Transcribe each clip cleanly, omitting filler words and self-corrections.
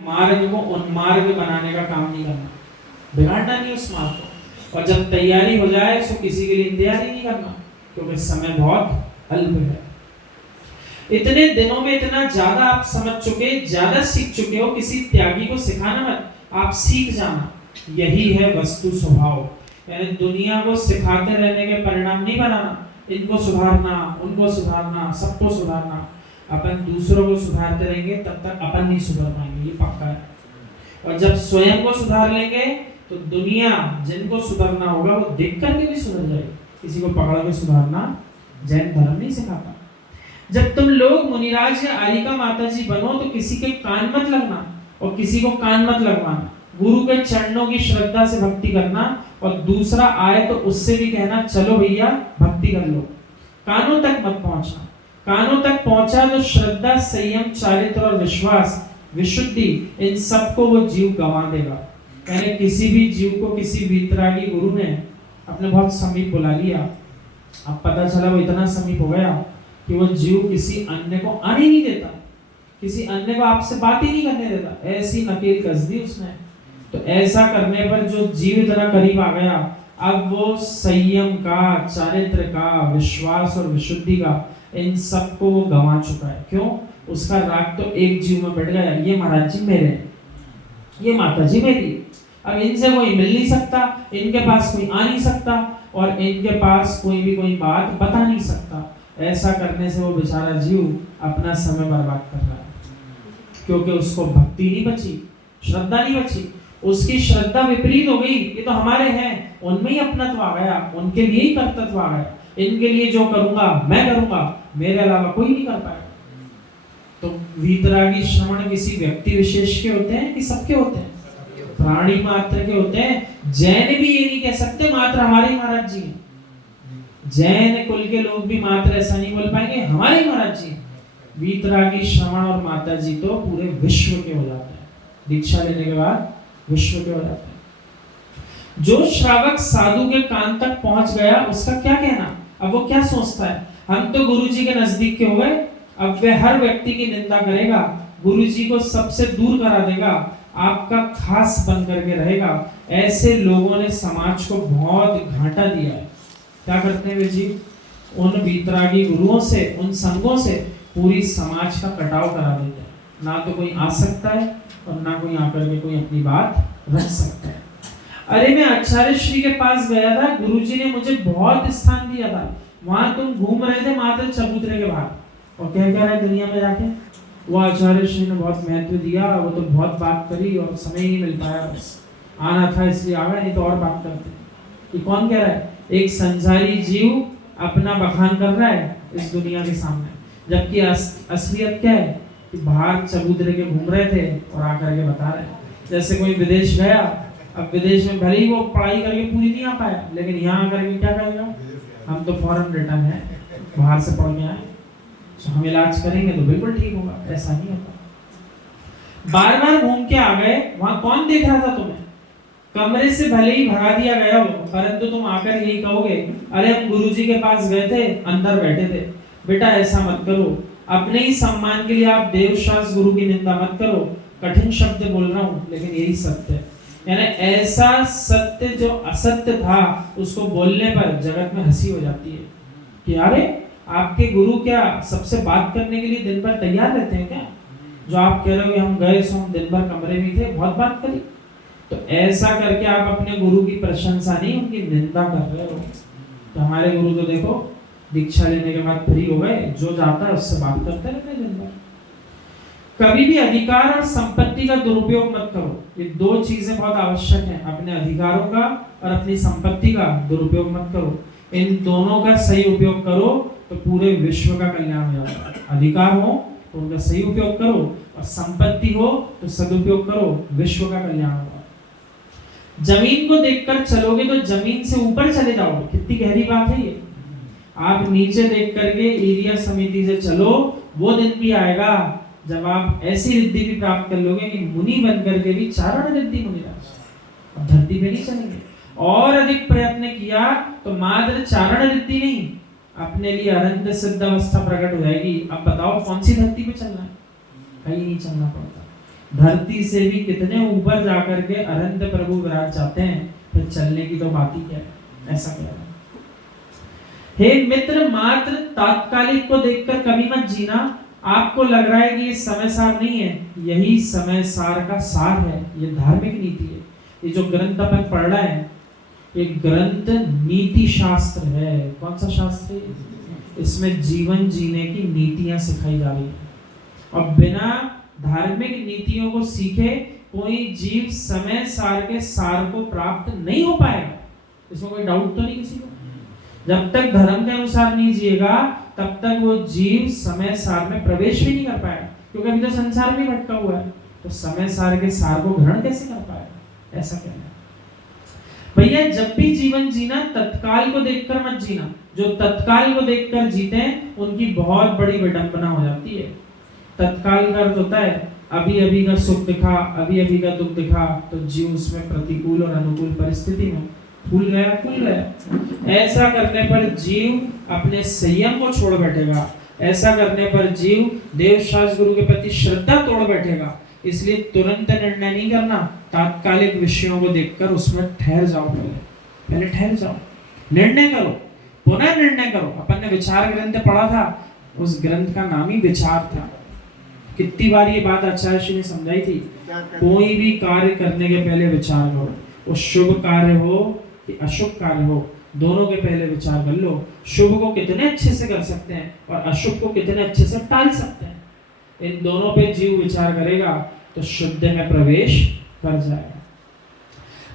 मार्ग को उन्मार्ग बनाने का काम नहीं करना, बिगाड़ना नहीं उस मार्ग को। और जब तैयारी हो जाए तो किसी के लिए इंतजार ही नहीं करना, क्योंकि समय बहुत अल्प है। इतने दिनों में इतना ज्यादा आप समझ चुके, ज्यादा सीख चुके हो, किसी त्यागी को सिखाना मत, आप सीख जाना। यही है वस्तु स्वभाव। यानी दुनिया को सिखाते रहने के परिणाम नहीं बनाना, इनको सुधारना, उनको सुधारना, सबको सुधारना। अपन दूसरों को सुधारते रहेंगे तब तक अपन नहीं सुधर पाएंगे, ये पक्का है। और जब स्वयं को सुधार लेंगे तो दुनिया जिनको सुधरना होगा वो देख करके भी सुधर जाएगी। किसी को पकड़ के सुधारना जैन धर्म नहीं सिखाता। जब तुम लोग मुनिराज या आरिका माता जी बनो तो किसी के कान मत लगना और किसी को कान मत लगवाना। गुरु के चरणों की श्रद्धा से भक्ति करना, और दूसरा आए तो उससे भी कहना चलो भैया भक्ति कर लो। कानों तक मत पहुंचना। कानों तक पहुंचा तो श्रद्धा, संयम, चारित्र और विश्वास, विशुद्धि, इन सबको वो जीव गंवा देगा। यानी किसी भी जीव को किसी वीतरागी गुरु ने अपने बहुत समीप बुला लिया, अब पता चला वो इतना समीप हो गया कि वो जीव किसी अन्य को आने ही नहीं देता, किसी अन्य को आपसे बात ही नहीं करने देता, ऐसी नकेल कस दी उसने। तो ऐसा करने पर जो जीव इतना करीब आ गया, अब वो संयम का, चारित्र का, विश्वास और विशुद्धि का, इन सबको वो गंवा चुका है। क्यों? उसका राग तो एक जीव में बैठ गया, ये महाराज जी मेरे, ये माता जी मेरी, अब इनसे कोई मिल नहीं सकता, इनके पास कोई आ नहीं सकता, और इनके पास कोई भी कोई बात बता नहीं सकता। ऐसा करने से वो बेचारा जीव अपना समय बर्बाद कर रहा है, क्योंकि उसको भक्ति नहीं बची, श्रद्धा नहीं बची। उसकी श्रद्धा विपरीत हो गई, ये तो हमारे हैं, उनमें ही अपनत्व आ गया, उनके लिए ही कर्तव्य आ गया, इनके लिए जो करूंगा मैं करूंगा, मेरे अलावा कोई नहीं कर पाएगा। तो वीतरागी श्रवण किसी व्यक्ति विशेष के होते हैं कि सबके होते हैं? प्राणी मात्र के होते हैं। जैन भी ये नहीं कह सकते मात्र हमारे महाराज जी हैं। जैन कुल के लोग भी मात्र ऐसा नहीं बोल पाएंगे हमारे महाराज जी। वीतरागी श्रवण और माता जी तो पूरे विश्व के हो जाते हैं, दीक्षा लेने के बाद विश्व के हो जाते हैं। जो श्रावक साधु के कान तक पहुंच गया उसका क्या कहना? अब वो क्या सोचता है, हम तो गुरु जी के नजदीक के हो गए, अब वह हर व्यक्ति की निंदा करेगा, गुरु जी को सबसे दूर करा देगा, आपका खास बन करके रहेगा। ऐसे लोगों ने समाज को बहुत घाटा दिया है। क्या करते हैं वे जी? उन वीतरागी गुरुओं से, उन संघों से पूरी समाज का कटाव करा देते हैं। ना तो कोई आ सकता है और ना कोई आकर के कोई अपनी बात रख सकता है। अरे मैं आचार्य श्री के पास गया था, गुरुजी ने मुझे बहुत स्थान दिया था, वहां तुम घूम रहे थे मात्र चबूतरे के बाहर, और क्या कह रहे दुनिया में जाके? वो आचार्य श्री ने बहुत महत्व दिया, वो तो बहुत बात करी और समय ही नहीं मिल पाया, बस आना था इसलिए आ गए, नहीं तो और बात करते। ये कौन कह रहा है? एक संसारी जीव अपना बखान कर रहा है इस दुनिया के सामने, जबकि असलियत क्या है कि बाहर चबूतरे के घूम रहे थे और आकर के बता रहे हैं। जैसे कोई विदेश गया, अब विदेश में भले ही वो पढ़ाई करके पूरी नहीं आ पाया, लेकिन यहाँ आकर के क्या कहेगा? हम तो फॉरेन रिटर्न है, बाहर से पढ़ के आए, तो हम इलाज करेंगे तो बिल्कुल ठीक होगा। ऐसा नहीं होता। बार बार घूम के आ गए, वहां कौन देख रहा था तुम्हें? कमरे से भले ही भगा दिया गया हो, परंतु तुम आकर यही कहोगे अरे हम गुरुजी के पास गए थे, अंदर बैठे थे। बेटा ऐसा मत करो, अपने ही सम्मान के लिए आप देवशास गुरु की निंदा मत करो। कठिन शब्द बोल रहा हूँ लेकिन यही सत्य है। यानी ऐसा सत्य जो असत्य था उसको बोलने पर जगत में हंसी हो जाती है कि अरे आपके गुरु क्या सबसे बात करने के लिए दिन भर तैयार रहते हैं क्या? जो आप कह रहे हो हम गए सो हम दिन भर कमरे में थे, बहुत बात करी। तो ऐसा करके आप अपने गुरु की प्रशंसा नहीं उनकी निंदा कर रहे हो। तो हमारे गुरु तो देखो दीक्षा लेने के बाद फ्री हो गए, जो जाता है उससे बात करते रहते हैं दिन भर। कभी भी अधिकार और संपत्ति का दुरुपयोग मत करो। ये दो चीजें बहुत आवश्यक हैं, अपने अधिकारों का और अपनी संपत्ति का दुरुपयोग मत करो। इन दोनों का सही उपयोग करो तो पूरे विश्व का कल्याण हो जाता है। अधिकार हो तो उनका सही उपयोग करो, और संपत्ति हो तो सदुपयोग करो, विश्व का कल्याण होगा। जमीन को देखकर चलोगे तो जमीन से ऊपर चले जाओगे। कितनी गहरी बात है ये। आप नीचे देख करके एरिया समिति से चलो, वो दिन भी आएगा जब आप ऐसी रिद्धि भी प्राप्त कर लोगे कि मुनि बन करके भी चारण रिद्धि मुनिराज, अब धरती पे नहीं चलेंगे। और अधिक प्रयत्न किया तो मात्र चारण रिद्धि नहीं, अपने लिए अनंत सिद्ध अवस्था प्रकट हो जाएगी। अब बताओ कौन सी धरती पे चलना है? कहीं नहीं चलना पड़ता। धरती से भी कितने ऊपर जाकर के अनंत प्रभु विराज जाते हैं, फिर चलने की तो बात ही क्या है, ऐसा कह रहा है। हे मित्र, मात्र तात्कालिक को देखकर कभी मत जीना। आपको लग रहा है कि ये समय सार नहीं है, यही समय सार का सार है, ये धार्मिक नीति है। ये जो ग्रंथ अपन पढ़ रहे हैं, ये ग्रंथ नीति शास्त्र है। कौन सा शास्त्र है? इसमें जीवन जीने की नीतियां सिखाई जा रही है, और बिना धार्मिक नीतियों को सीखे कोई जीव समय सार के सार को प्राप्त नहीं हो पाएगा। इसमें कोई डाउट तो नहीं किसी को? जब तक धर्म के अनुसार नहीं जिएगा तब तक वो जीव समय सार में प्रवेश भी नहीं कर पाएगा, क्योंकि अभी तो संसार में भटका हुआ है, तो समय सार के सार को ग्रहण कैसे कर पाएगा, ऐसा कहना है। भैया, जब भी जीवन जीना तत्काल को देखकर मत जीना। जो तत्काल को देखकर जीते हैं उनकी बहुत बड़ी विडंबना हो जाती है। तत्काल का अर्थ होता है अभी अभी का सुख दिखा, अभी अभी का दुख दिखा, तो जीव उसमें प्रतिकूल और अनुकूल परिस्थिति में फूल गया। ऐसा करने पर जीव अपने संयम को छोड़ बैठेगा। ऐसा करने पर जीव देव शास्त्र गुरु के प्रति श्रद्धा तोड़ बैठेगा। इसलिए तुरंत निर्णय नहीं करना, तात्कालिक विषयों को देखकर उसमें ठहर जाओ, पहले ठहर जाओ, निर्णय करो, पुनः निर्णय करो। अपन ने विचार ग्रंथ पढ़ा था, उस ग्रंथ का नाम ही विचार था। कितनी बार ये बात आचार्य श्री ने समझाई थी, कोई भी कार्य करने के पहले विचार करो। वो शुभ कार्य हो कि अशुभ कार्य हो, दोनों के पहले विचार कर लो। शुभ को कितने अच्छे से कर सकते हैं और अशुभ को कितने अच्छे से टाल सकते हैं, इन दोनों पे जीव विचार करेगा तो शुद्ध में प्रवेश कर जाएगा।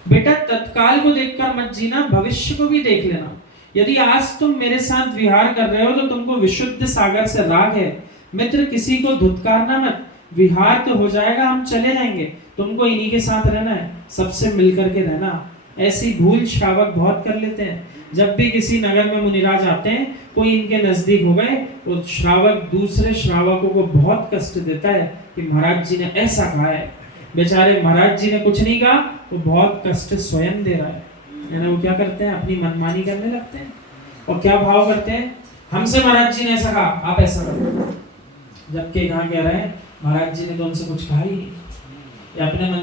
बेटा, तत्काल को देखकर मत जीना, भविष्य को भी देख लेना। यदि आज तुम मेरे साथ विहार कर रहे हो तो तुमको विशुद्ध सागर से राग है। मित्र, किसी को धुतकारना मत, विहार तो हो जाएगा, हम चले जाएंगे, तुमको इन्हीं के साथ रहना है, सबसे मिलकर के रहना। ऐसी भूल श्रावक बहुत कर लेते हैं। जब भी किसी नगर में मुनिराज आते हैं, कोई इनके नजदीक हो गए, तो श्रावक दूसरे श्रावकों को बहुत कष्ट देता है कि महाराज जी ने ऐसा कहा है। बेचारे महाराज जी ने कुछ नहीं कहा, वो बहुत कष्ट स्वयं दे रहा है। यानी वो क्या करते हैं, अपनी मनमानी करने लगते हैं और क्या भाव करते हैं, हमसे महाराज जी ने ऐसा कहा, आप ऐसा करो। जबकि कहाँ कह रहे हैं, महाराज जी ने तो उनसे कुछ कहा ही नहीं, या अपने मन